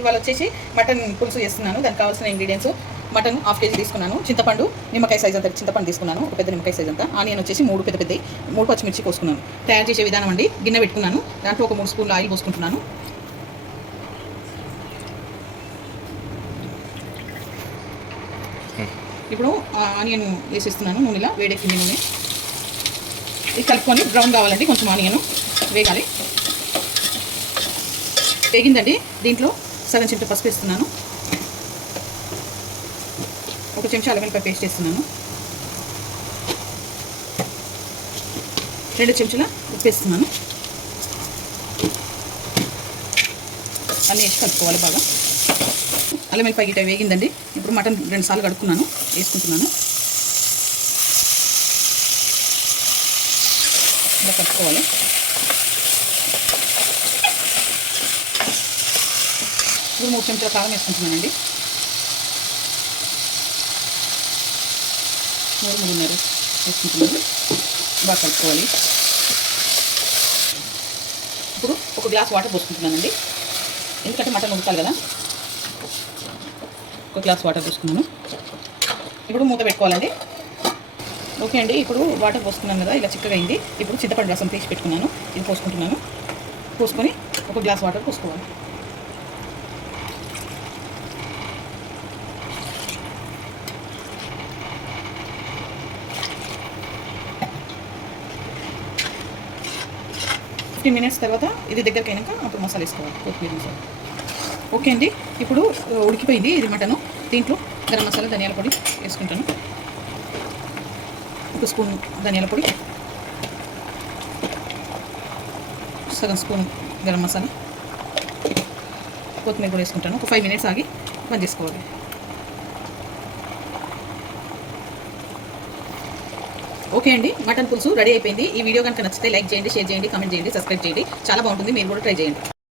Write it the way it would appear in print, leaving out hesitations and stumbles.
ఇవాళ వచ్చేసి మటన్ పులుసు చేస్తున్నాను. దానికి కావాల్సిన ఇంగ్రీడియంట్స్ మటన్ హాఫ్ కేజీ తీసుకున్నాను, చింతపండు నిమ్మకాయ సైజ్ అంతా చింతపండు తీసుకున్నాను, ఒక పెద్ద నిమ్మకాయ సైజ్ అంతా, ఆనియన్ వచ్చేసి 3 పెద్ద 3 పచ్చిమిర్చి కోసుకున్నాను. తయారు చేసే విధానం అండి, గిన్నె పెట్టుకున్నాను, దాంట్లో ఒక 3 స్పూన్లు ఆయిల్ పోసుకుంటున్నాను. ఇప్పుడు ఆనియన్ వేసేస్తున్నాను, నూనెలా వేడెక్కింది నూనె. ఇది కలుపుకొని బ్రౌన్ కావాలండి, కొంచెం ఆనియన్ వేగాలి. వేగిందండి, దీంట్లో సగం చెంచా పసుపు వేస్తున్నాను, ఒక చెంచా అల్లం వెల్లిపాయ పేస్ట్ వేస్తున్నాను, 2 చెంచాల ఉప్పు వేస్తున్నాను. అన్నీ వేసి కలుపుకోవాలి బాగా. అల్లం వెల్లిపాయ గిట్ట వేగిందండి. ఇప్పుడు మటన్ 2 సార్లు కడుక్కున్నాను, వేసుకుంటున్నాను. ఇలా కలుపుకోవాలి. ఇప్పుడు 3 చెంచాల కారం వేసుకుంటున్నానండి, 3 వేసుకుంటున్నాను. బాగా కలుపుకోవాలి. ఇప్పుడు ఒక గ్లాస్ వాటర్ పోసుకుంటున్నానండి, ఎందుకంటే మటన్ ఉడకాలి కదా. ఒక గ్లాస్ వాటర్ పోసుకున్నాను. ఇప్పుడు మూత పెట్టుకోవాలండి. ఓకే అండి, ఇప్పుడు వాటర్ పోసుకున్నాను కదా, ఇలా చిక్కగా అయింది. ఇప్పుడు చింతపండు రసం తీసి పెట్టుకున్నాను, ఇది పోసుకుంటున్నాను. పోసుకొని ఒక గ్లాస్ వాటర్ పోసుకోవాలి. మినిట్స్ తర్వాత ఇది దగ్గరికి అయినాక అప్పుడు మసాలా వేసుకోవాలి, కొత్తిమీర మసాలా. ఓకే అండి, ఇప్పుడు ఉడికిపోయింది ఇది మటను. దీంట్లో గరం మసాలా, ధనియాల పొడి వేసుకుంటాను, 1 స్పూన్ ధనియాల పొడి, సగం స్పూన్ గరం మసాలా, కొత్తిమీర కూడా వేసుకుంటాను. ఒక 5 మినిట్స్ ఆగి బంద్ చేసుకోవాలి. ఓకే అండి, మటన్ పులుసు రెడీ అయిపోయింది. ఈ వీడియో కనుక నచ్చితే లైక్ చేయండి, షేర్ చేయండి, కామెంట్ చేయండి, సబ్స్క్రైబ్ చేయండి. చాలా బాగుంటుంది, మీరు కూడా ట్రై చేయండి.